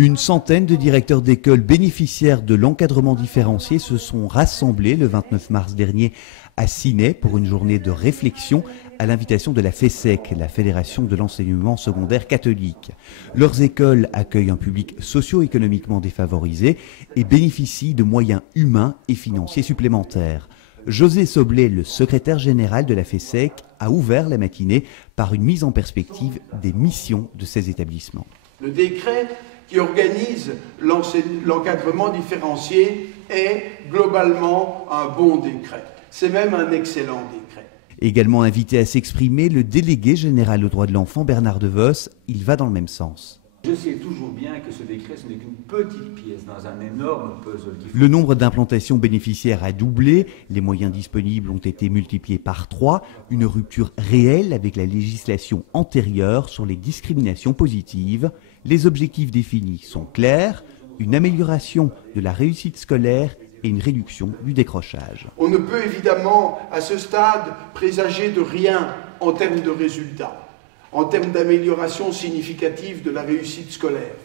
Une centaine de directeurs d'école bénéficiaires de l'encadrement différencié se sont rassemblés le 29 mars dernier à Ciney pour une journée de réflexion à l'invitation de la FESSEC, la Fédération de l'enseignement secondaire catholique. Leurs écoles accueillent un public socio-économiquement défavorisé et bénéficient de moyens humains et financiers supplémentaires. José Soblet, le secrétaire général de la FESSEC, a ouvert la matinée par une mise en perspective des missions de ces établissements. Le décret qui organise l'encadrement différencié est globalement un bon décret. C'est même un excellent décret. Également invité à s'exprimer, le délégué général aux droits de l'enfant, Bernard DeVos, il va dans le même sens. Je sais toujours bien que ce décret, ce n'est qu'une petite pièce dans un énorme puzzle. Le nombre d'implantations bénéficiaires a doublé, les moyens disponibles ont été multipliés par 3, une rupture réelle avec la législation antérieure sur les discriminations positives. Les objectifs définis sont clairs, une amélioration de la réussite scolaire et une réduction du décrochage. On ne peut évidemment, à ce stade, présager de rien en termes de résultats, en termes d'amélioration significative de la réussite scolaire.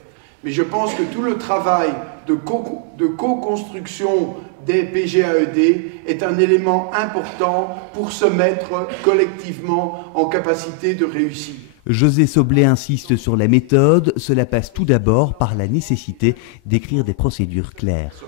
Mais je pense que tout le travail de co-construction des PGAED est un élément important pour se mettre collectivement en capacité de réussir. José Soblet insiste sur la méthode. Cela passe tout d'abord par la nécessité d'écrire des procédures claires.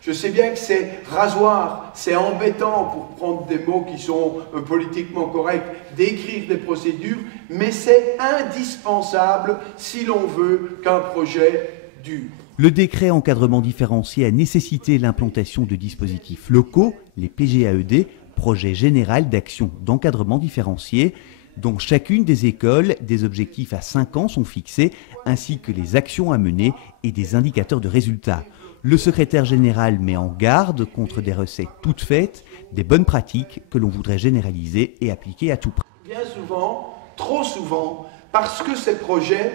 Je sais bien que c'est rasoir, c'est embêtant, pour prendre des mots qui sont politiquement corrects, d'écrire des procédures, mais c'est indispensable si l'on veut qu'un projet dure. Le décret encadrement différencié a nécessité l'implantation de dispositifs locaux, les PGAED, projet général d'action d'encadrement différencié, dont chacune des écoles, des objectifs à 5 ans sont fixés, ainsi que les actions à mener et des indicateurs de résultats. Le secrétaire général met en garde contre des recettes toutes faites, des bonnes pratiques que l'on voudrait généraliser et appliquer à tout prix. Bien souvent, trop souvent, parce que ces projets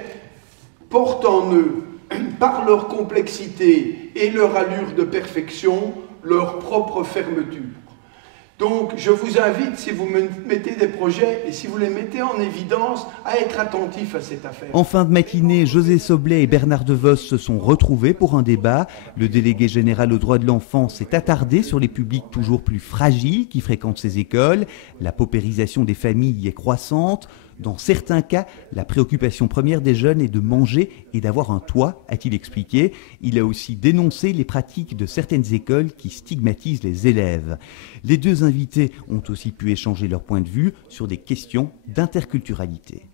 portent en eux, par leur complexité et leur allure de perfection, leur propre fermeture. Donc, je vous invite, si vous mettez des projets et si vous les mettez en évidence, à être attentif à cette affaire. En fin de matinée, José Soblet et Bernard DeVos se sont retrouvés pour un débat. Le délégué général aux droits de l'enfant s'est attardé sur les publics toujours plus fragiles qui fréquentent ces écoles. La paupérisation des familles est croissante. Dans certains cas, la préoccupation première des jeunes est de manger et d'avoir un toit, a-t-il expliqué. Il a aussi dénoncé les pratiques de certaines écoles qui stigmatisent les élèves. Les deux invités ont aussi pu échanger leur point de vue sur des questions d'interculturalité.